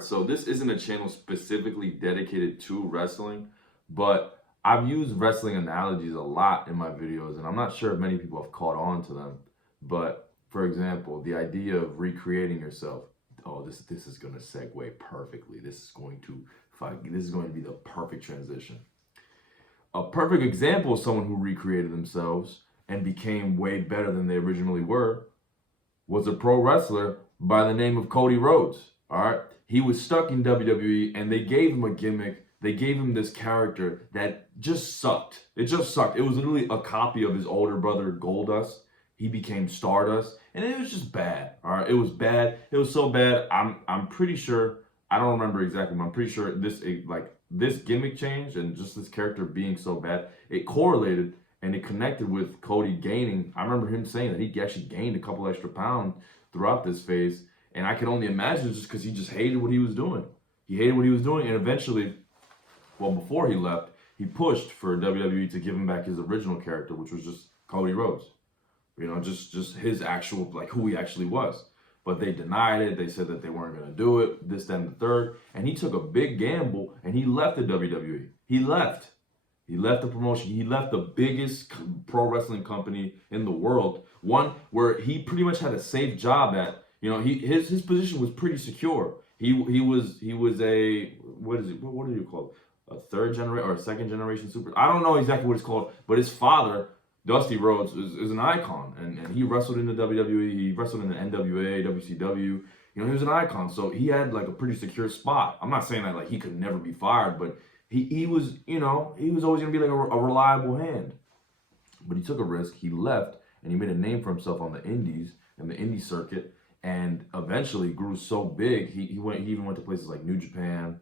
So this isn't a channel specifically dedicated to wrestling, but I've used wrestling analogies a lot in my videos, and I'm not sure if many people have caught on to them. But for example, the idea of recreating yourself. Oh, this is gonna segue perfectly. This is going to be the perfect transition. A perfect example of someone who recreated themselves and became way better than they originally were was a pro wrestler by the name of Cody Rhodes. All right. He was stuck in WWE and they gave him a gimmick. They gave him this character that just sucked. It just sucked. It was literally a copy of his older brother, Goldust. He became Stardust, and it was just bad. All right. It was bad. It was so bad. I'm pretty sure, I don't remember exactly, but I'm pretty sure this gimmick change and just this character being so bad, it correlated and it connected with Cody gaining. I remember him saying that he actually gained a couple extra pounds throughout this phase. And I can only imagine just because he just hated what he was doing. He hated what he was doing. And eventually, well, before he left, he pushed for WWE to give him back his original character, which was just Cody Rhodes. You know, just his actual, like who he actually was. But they denied it. They said that they weren't going to do it, this, that, and the third. And he took a big gamble and he left the WWE. He left. He left the promotion. He left the biggest pro wrestling company in the world. One where he pretty much had a safe job at. You know, his position was pretty secure. He was a what do you call it? A third generation or a second generation super. I don't know exactly what it's called, but his father, Dusty Rhodes, is an icon, and he wrestled in the WWE. He wrestled in the NWA, WCW. You know, he was an icon, so he had like a pretty secure spot. I'm not saying that like he could never be fired, but he was, you know, he was always gonna be like a reliable hand. But he took a risk. He left, and he made a name for himself on the indies and the indie circuit. And eventually grew so big, he even went to places like New Japan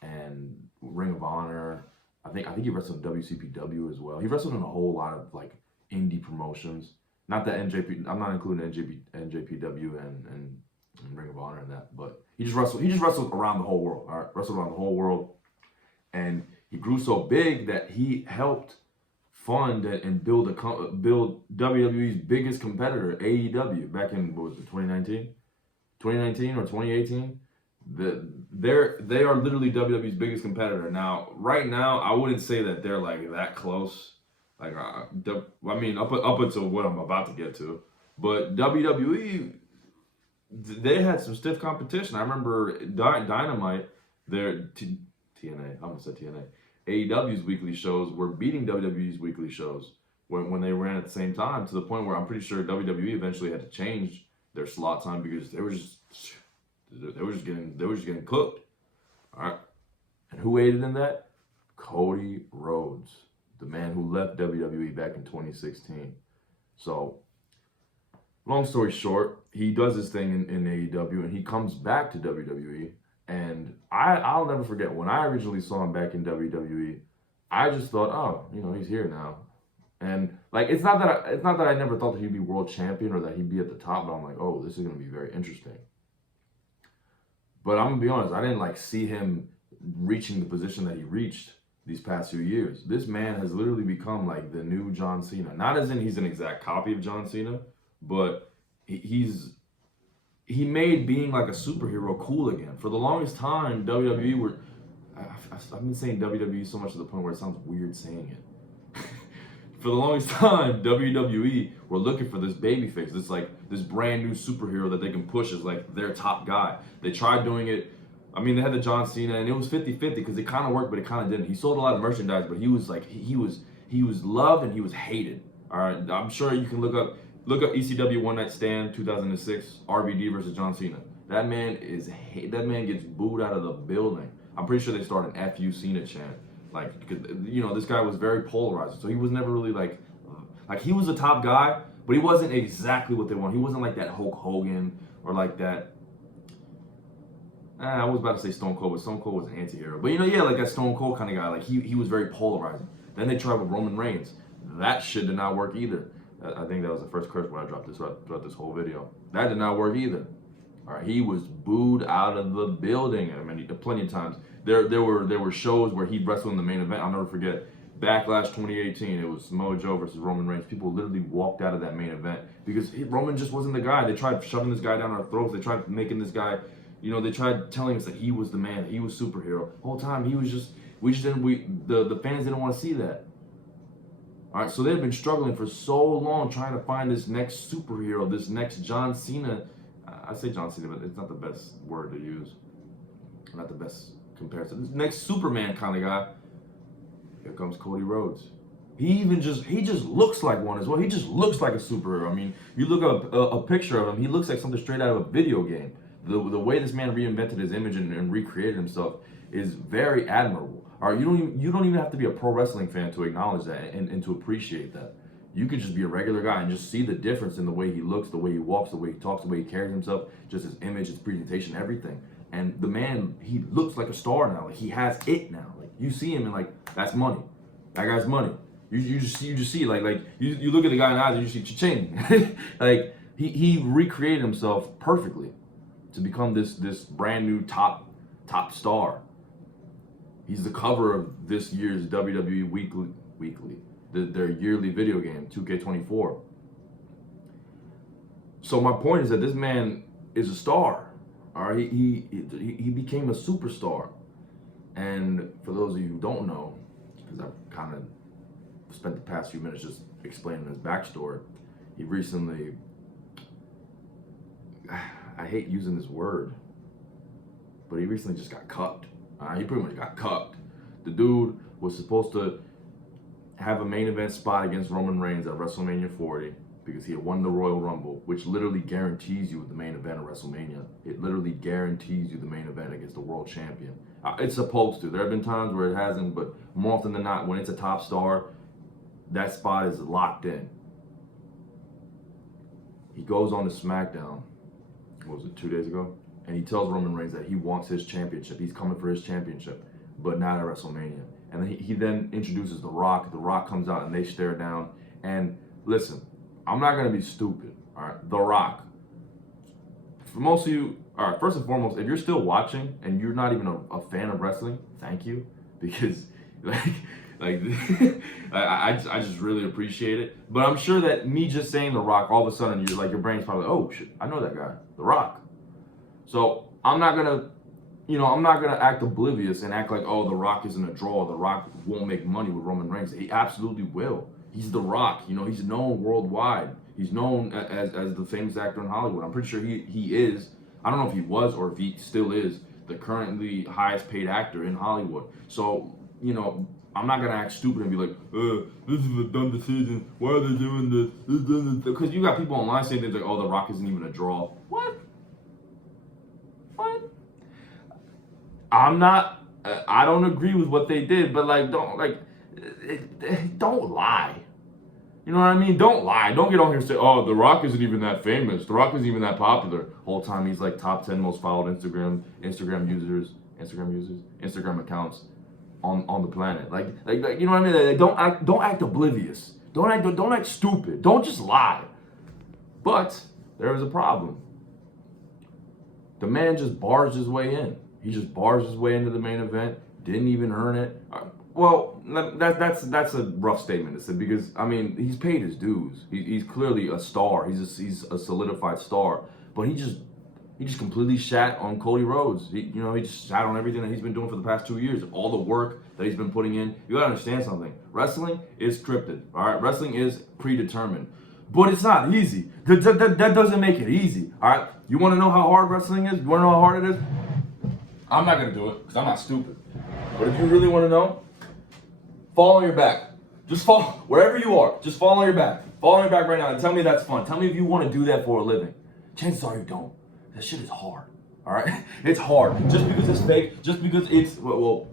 and Ring of Honor. I think he wrestled in WCPW as well. He wrestled in a whole lot of like indie promotions. Not that NJP, I'm not including NJPW and Ring of Honor in that, but he just wrestled around the whole world. All right, wrestled around the whole world, and he grew so big that he helped fund and build WWE's biggest competitor, AEW, back in, what was it, 2019 or 2018. They are literally WWE's biggest competitor. Now, right now, I wouldn't say that they're like that close. Like, I mean, up until what I'm about to get to, but WWE, they had some stiff competition. I remember Dynamite, TNA. I almost said TNA. AEW's weekly shows were beating WWE's weekly shows when they ran at the same time, to the point where I'm pretty sure WWE eventually had to change their slot time because they were just getting cooked. All right, and who aided in that? Cody Rhodes, the man who left WWE back in 2016. So, long story short, he does his thing in AEW and he comes back to WWE. And I'll never forget when I originally saw him back in WWE. I just thought, oh, you know, he's here now, and like it's not that I never thought that he'd be world champion or that he'd be at the top, but I'm like, oh, this is gonna be very interesting. But I'm gonna be honest, I didn't like see him reaching the position that he reached these past few years. This man has literally become like the new John Cena. Not as in he's an exact copy of John Cena, but he made being like a superhero cool again. For the longest time, WWE were. I've been saying WWE so much to the point where it sounds weird saying it. For the longest time, WWE were looking for this babyface, this brand new superhero that they can push as like their top guy. They tried doing it. I mean, they had the John Cena, and it was 50-50 because it kind of worked, but it kind of didn't. He sold a lot of merchandise, but he was like he was loved and he was hated. All right, I'm sure you can look up ECW One Night Stand 2006 RVD versus John Cena. That man gets booed out of the building. I'm pretty sure they started an FU Cena chant. Like, you know, this guy was very polarizing. So he was never really like he was a top guy, but he wasn't exactly what they want. He wasn't like that Hulk Hogan or like that. I was about to say Stone Cold, but Stone Cold was an anti-hero. But you know, yeah, like that Stone Cold kind of guy. Like he was very polarizing. Then they tried with Roman Reigns. That shit did not work either. I think that was the first curse when I dropped this whole video. That did not work either. All right, he was booed out of the building. I mean, plenty of times. There were shows where he wrestled in the main event. I'll never forget. Backlash 2018. It was Samoa Joe versus Roman Reigns. People literally walked out of that main event because Roman just wasn't the guy. They tried shoving this guy down our throats. They tried making this guy, You know, they tried telling us that he was the man, that he was superhero. The whole time he was just, the fans didn't want to see that. All right, so they've been struggling for so long trying to find this next superhero, this next John Cena. I say John Cena, but it's not the best word to use. Not the best comparison. This next Superman kind of guy. Here comes Cody Rhodes. He just looks like one as well. He just looks like a superhero. I mean, you look up a picture of him, he looks like something straight out of a video game. The way this man reinvented his image and recreated himself is very admirable. All right, you don't even have to be a pro wrestling fan to acknowledge that and to appreciate that. You could just be a regular guy and just see the difference in the way he looks, the way he walks, the way he talks, the way he carries himself, just his image, his presentation, everything. And the man, he looks like a star now. Like, he has it now. Like, you see him and like, that's money. That guy's money. You just see like you look at the guy in the eyes and you see cha-ching. Like, he recreated himself perfectly to become this brand new top star. He's the cover of this year's WWE Weekly, their yearly video game, 2K24. So my point is that this man is a star. All right, he became a superstar. And for those of you who don't know, because I've kind of spent the past few minutes just explaining his backstory, he recently, I hate using this word, but he recently just got cucked. He pretty much got cucked. The dude was supposed to have a main event spot against Roman Reigns at WrestleMania 40 because he had won the Royal Rumble, which literally guarantees you the main event of WrestleMania. It literally guarantees you the main event against the world champion. It's supposed to. There have been times where it hasn't, but more often than not, when it's a top star, that spot is locked in. He goes on to SmackDown, what was it, 2 days ago? And he tells Roman Reigns that he wants his championship. He's coming for his championship, but not at WrestleMania. And then he then introduces The Rock. The Rock comes out and they stare down. And listen, I'm not going to be stupid, all right? The Rock. For most of you, all right, first and foremost, if you're still watching and you're not even a fan of wrestling, thank you. Because, I just really appreciate it. But I'm sure that me just saying The Rock, all of a sudden, your brain's probably, oh, shit, I know that guy, The Rock. So I'm not gonna act oblivious and act like, oh, The Rock isn't a draw. The Rock won't make money with Roman Reigns. He absolutely will. He's The Rock. He's known worldwide. He's known as the famous actor in Hollywood. I'm pretty sure he is. I don't know if he was or if he still is the currently highest paid actor in Hollywood. So, I'm not gonna act stupid and be like, this is a dumb decision. Why are they doing this? Because you got people online saying things like, oh, The Rock isn't even a draw. What? I don't agree with what they did, but don't lie. You know what I mean? Don't lie. Don't get on here and say, oh, The Rock isn't even that famous. The Rock isn't even that popular. Whole time he's like top 10 most followed Instagram accounts on the planet. You know what I mean? Don't act oblivious. Don't act stupid. Don't just lie. But there is a problem. The man just barged his way in. He just barged his way into the main event, didn't even earn it. Well, that's a rough statement to say because, he's paid his dues. He's clearly a star. He's a solidified star. But he just completely shat on Cody Rhodes. He just shat on everything that he's been doing for the past 2 years, all the work that he's been putting in. You gotta understand something. Wrestling is scripted, all right? Wrestling is predetermined. But it's not easy. That doesn't make it easy, all right? You wanna know how hard wrestling is? You wanna know how hard it is? I'm not gonna do it because I'm not stupid. But if you really want to know, fall on your back. Just fall wherever you are. Just fall on your back. Fall on your back right now and tell me that's fun. Tell me if you want to do that for a living. Chances are you don't. That shit is hard. All right, it's hard. Just because it's fake. Just because it's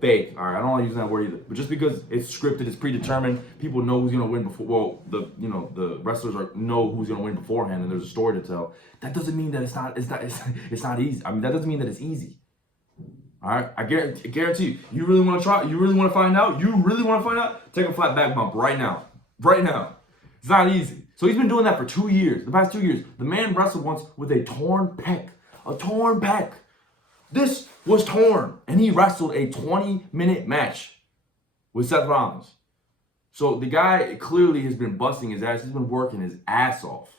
fake. All right, I don't want to use that word either. But just because it's scripted, it's predetermined. People know who's gonna win before. Well, the wrestlers know who's gonna win beforehand, and there's a story to tell. That doesn't mean that it's not easy. That doesn't mean that it's easy. All right, I guarantee you. You really want to try? You really want to find out? You really want to find out? Take a flat back bump right now. Right now. It's not easy. So he's been doing that for 2 years. The past 2 years. The man wrestled once with a torn pec. A torn pec. This was torn. And he wrestled a 20-minute match with Seth Rollins. So the guy clearly has been busting his ass. He's been working his ass off.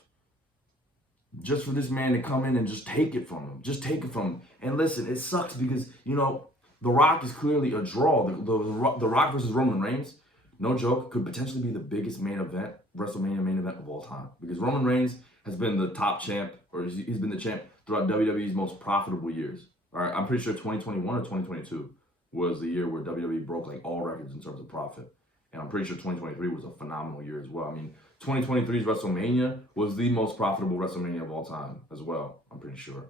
just for this man to come in and just take it from him. Just take it from him. And listen, it sucks because, you know, The Rock is clearly a draw. The Rock versus Roman Reigns, no joke, could potentially be the biggest main event, WrestleMania main event of all time. Because Roman Reigns has been the top champ, or he's been the champ throughout WWE's most profitable years. All right, I'm pretty sure 2021 or 2022 was the year where WWE broke like all records in terms of profit. And I'm pretty sure 2023 was a phenomenal year as well. I mean, 2023's WrestleMania was the most profitable WrestleMania of all time as well, I'm pretty sure.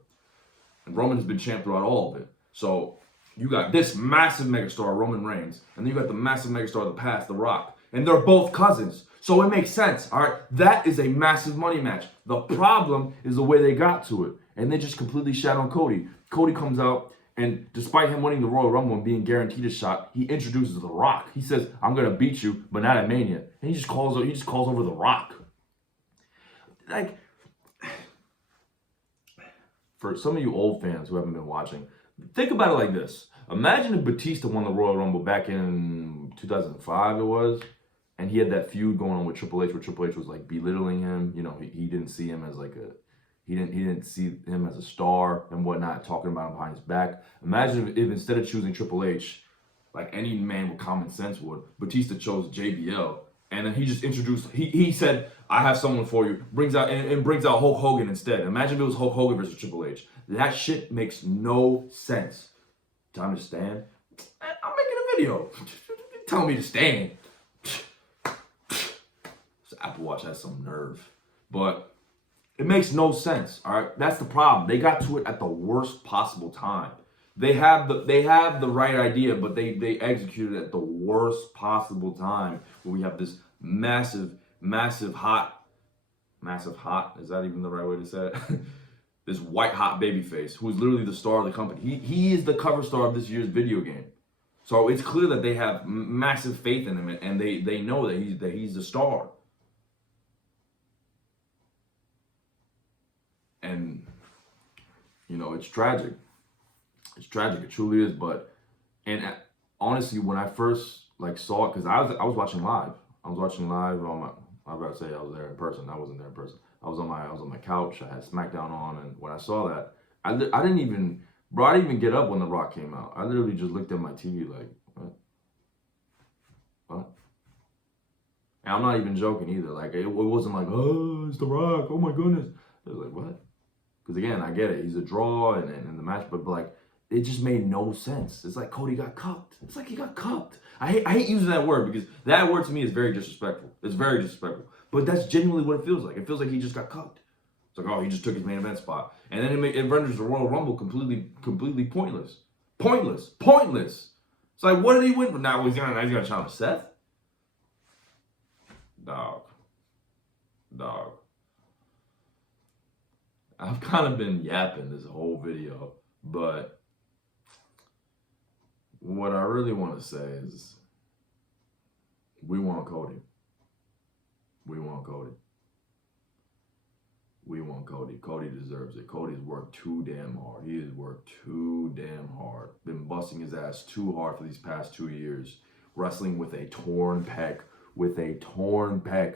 And Roman has been champ throughout all of it. So you got this massive megastar, Roman Reigns, and then you got the massive megastar of the past, The Rock. And they're both cousins. So it makes sense, all right? That is a massive money match. The problem is the way they got to it. And they just completely shat on Cody. Cody comes out, and despite him winning the Royal Rumble and being guaranteed a shot, he introduces The Rock. He says, "I'm gonna beat you, but not at Mania." And he just calls over The Rock. Like, for some of you old fans who haven't been watching, think about it like this. Imagine if Batista won the Royal Rumble back in 2005 it was, and he had that feud going on with Triple H, where Triple H was like belittling him. You know, he didn't see him as like he didn't see him as a star and whatnot, talking about him behind his back. Imagine if instead of choosing Triple H, like any man with common sense would, Batista chose JBL, and then he just introduced. He said, "I have someone for you." Brings out Hulk Hogan instead. Imagine if it was Hulk Hogan versus Triple H. That shit makes no sense. Time to stand? I'm making a video. Telling me to stand. This Apple Watch has some nerve, but it makes no sense. All right, that's the problem. They got to it at the worst possible time. They have the right idea, but they executed it at the worst possible time, where we have this massive hot. Is that even the right way to say it? This white hot babyface who is literally the star of the company. He is the cover star of this year's video game. So it's clear that they have massive faith in him, and they know that he's the star. And you know, it's tragic. It's tragic. It truly is. But honestly, when I first saw it, because I was watching live. I was watching live on my. I was about to say I was there in person. I wasn't there in person. I was on my couch. I had SmackDown on, and when I saw that, I didn't even get up when The Rock came out. I literally just looked at my TV like, what? And I'm not even joking either. Like it wasn't like, oh, it's The Rock. Oh my goodness. It was like, what? Because again, I get it. He's a draw and the match, but like it just made no sense. It's like Cody got cucked. It's like he got cucked. I hate using that word because that word to me is very disrespectful. It's very disrespectful. But that's genuinely what it feels like. It feels like he just got cucked. It's like, oh, he just took his main event spot. And then it renders the Royal Rumble completely pointless. Pointless. It's like, what did he win? Now he's gonna challenge Seth? Dog. I've kind of been yapping this whole video, but what I really want to say is we want Cody. We want Cody. Cody deserves it. Cody's worked too damn hard. He has worked too damn hard. Been busting his ass too hard for these past 2 years. Wrestling with a torn pec.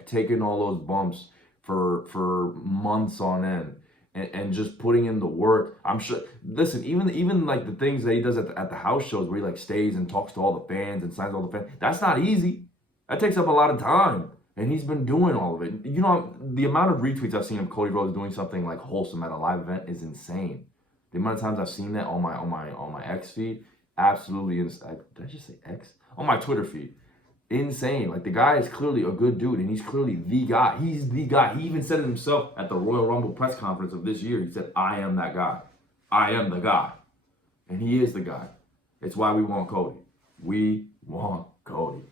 Taking all those bumps for months on end. And just putting in the work. I'm sure. Listen, even like the things that he does at the house shows, where he like stays and talks to all the fans and signs all the fans. That's not easy. That takes up a lot of time, and he's been doing all of it. You know, the amount of retweets I've seen of Cody Rhodes doing something like wholesome at a live event is insane. The amount of times I've seen that on my X feed, absolutely insane. Did I just say X? On my Twitter feed. Insane. Like, the guy is clearly a good dude, and he's clearly the guy. He's the guy. He even said it himself at the Royal Rumble press conference of this year. He said, "I am that guy. I am the guy." And he is the guy. It's why we want Cody. We want Cody.